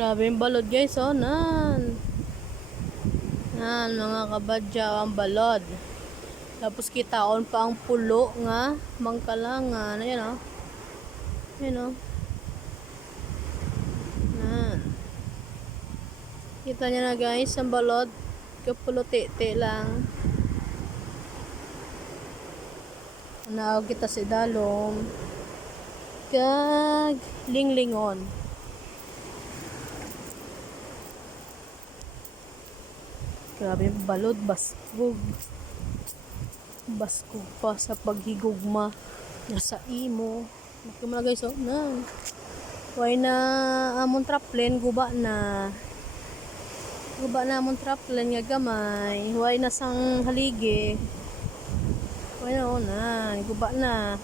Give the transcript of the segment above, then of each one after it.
Grabe yung balod guys, oh. Nan. Nan, mga kabadya, ang balod. Tapos kitaon pa ang pulo nga, mangkalangan. Ayan, oh. Ayan, oh. Nan. Kita niya na guys, ang balod. Kapulo tete lang. Naog kita sa idalom. Kag linglingon. Grabe yung balod, baskog. Baskog pa sa paghigugma. Nasa imo. Magkama na guys, oh. Na. Why na amon traplen, guba na. Guba na amon traplen nga gamay. Why na sang haligi. Why na, oh na. Guba na.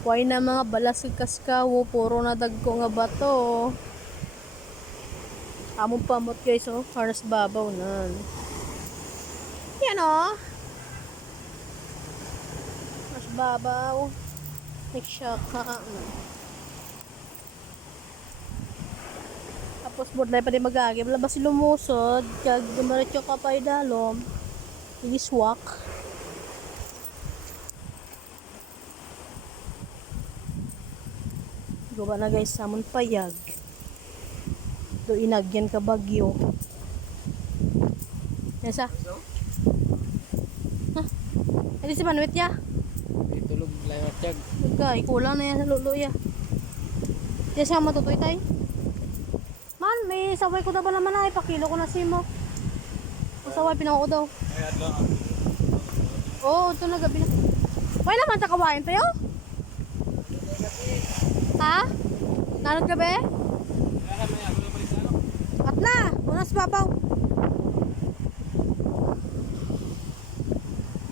Why na mga balas kaskawo. Puro na dagko nga bato. Amon pamot guys, oh. Harnas babaw na. Yan, oh. Mas babaw. Nagsaka. Tapos bodlay pa din magagib. Labas lumusod. Kag dumaretso ka pa idalom. Igiswak. Gawa na guys, samon payag. Do inagyan ka bagyo. Yasa? Ha? Hindi si Manuit ya? Itulog layot yag. Okay, kulang na yan sa lulo ya. Diyan siya matutoy tay. Man, may saway ko na ba naman ay pakilo ko na si mo. Saway pinako daw. Ayan lang. Oo, ito na gabi na. Wala naman takawain tayo? Ha? Nanod ka ba? At na! Unas babaw.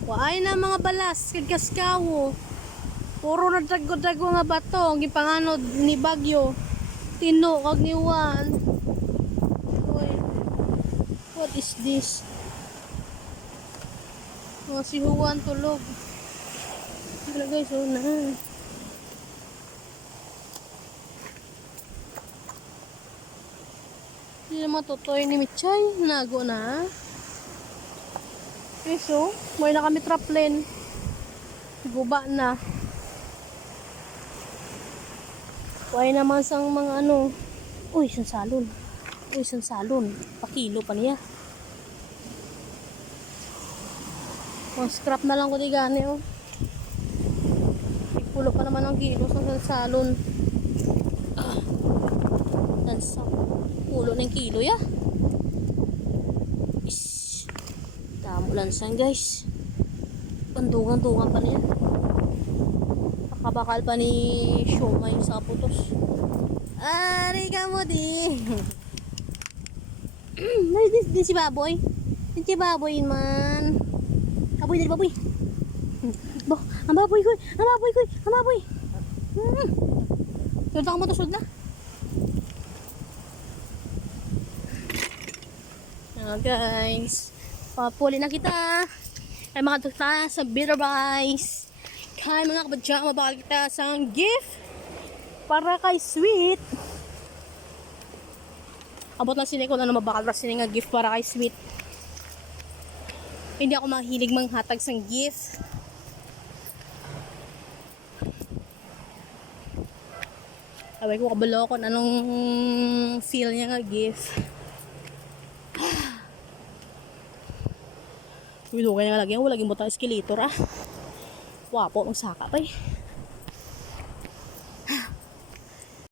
Waay na mga balas, kagkaskawo. Puro na drago-drago nga bato. Ang ipanganod ni Bagyo. Tino, kag ni Juan. What is this? Oh, si Juan tulog. Sila guys, oh na. Hindi naman tutoy ni Michay. Nago na. Okay, so, may na kami traplen. Guba na. Huwag naman sang mga ano. Uy, sansalon. Uy, sansalon. Pakilo pa niya. Oh, scrap na lang ko di gani, oh. Ipulo pa naman ang kilo sa sansalon. Pulo ng kilo, ya. Is. Damo lansan, guys. Bandungan-dungan pa niya. Pakabakal pa ni Shomay sa putos. Ari ka mo di. Di si baboy. Di si baboy man. Baboy dari baboy. Bo, ang baboy ko. Ang baboy ko. Ang baboy. Sud mo to sud na. Guys, papuli na kita. Ay mga tukta sa bitter rice. Kaya mga kabadya, mabakal kita sa gift para kay Sweet. Abot lang sini ko na mabakal ra sini nga gift para kay Sweet. Hindi ako mahilig manghatag sang gift. Away ko kabalo ko anong feel niya nga gift. Wilo kaya nga lagi, wala laging butang eskalator ah. Wapo, magsaka pa eh.